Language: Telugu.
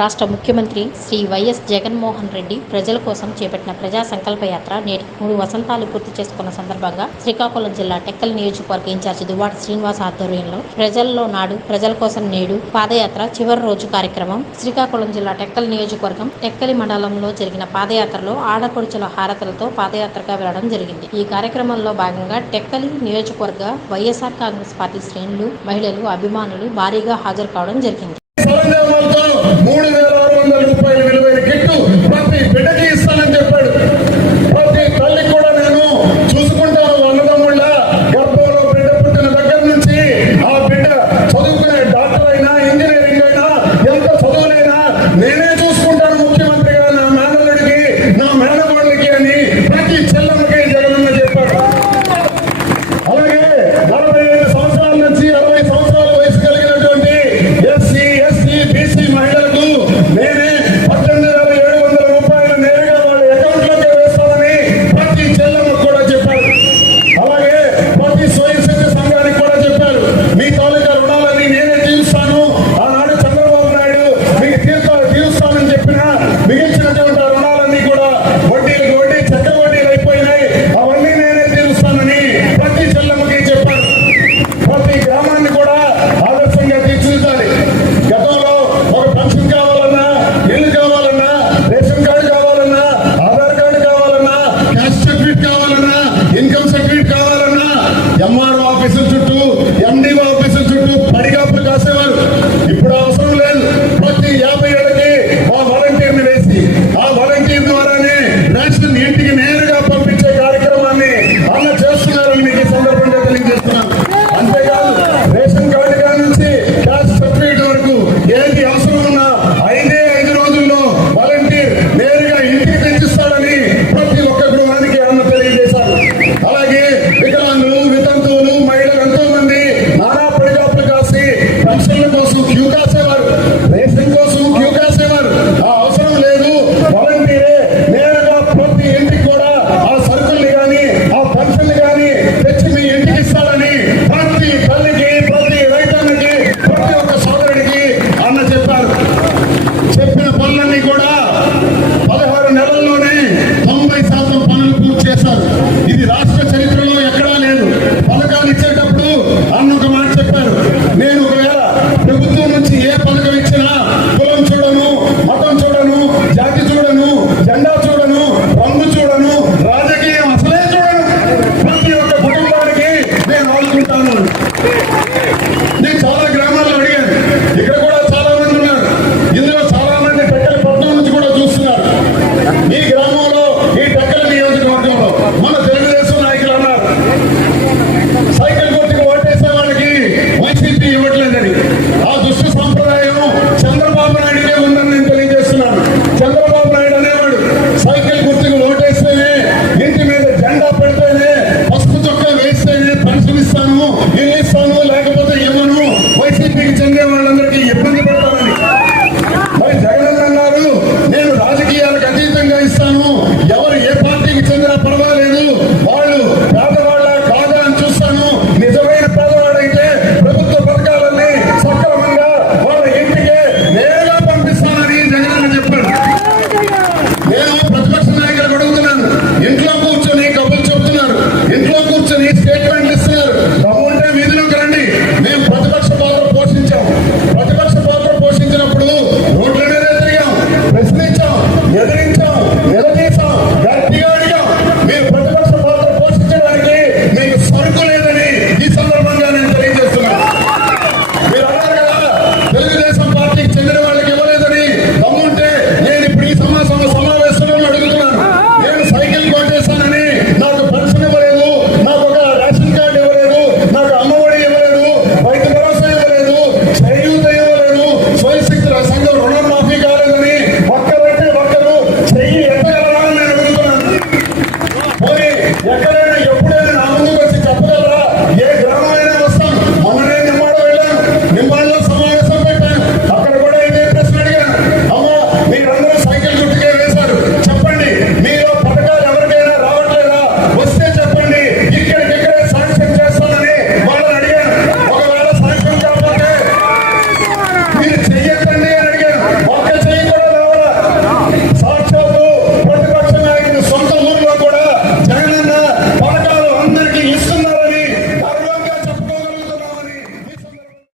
రాష్ట్ర ముఖ్యమంత్రి శ్రీ వైఎస్ జగన్మోహన్ రెడ్డి ప్రజల కోసం చేపట్టిన ప్రజా సంకల్ప యాత్ర నేటి మూడు వసంతాలు పూర్తి చేసుకున్న సందర్భంగా శ్రీకాకుళం జిల్లా టెక్కల్ నియోజకవర్గ ఇన్ఛార్జి దువ్వాడ శ్రీనివాస్ ఆధ్వర్యంలో ప్రజల్లో నాడు ప్రజల కోసం నేడు పాదయాత్ర చివరి రోజు కార్యక్రమం. శ్రీకాకుళం జిల్లా టెక్కల్ నియోజకవర్గం టెక్కలి మండలంలో జరిగిన పాదయాత్రలో ఆడపడుచుల హారతలతో పాదయాత్రగా వెళ్ళడం జరిగింది. ఈ కార్యక్రమంలో భాగంగా టెక్కలి నియోజకవర్గ వైఎస్ఆర్ కాంగ్రెస్ పార్టీ శ్రేణులు మహిళలు అభిమానులు భారీగా హాజరు కావడం జరిగింది. మూడు వేల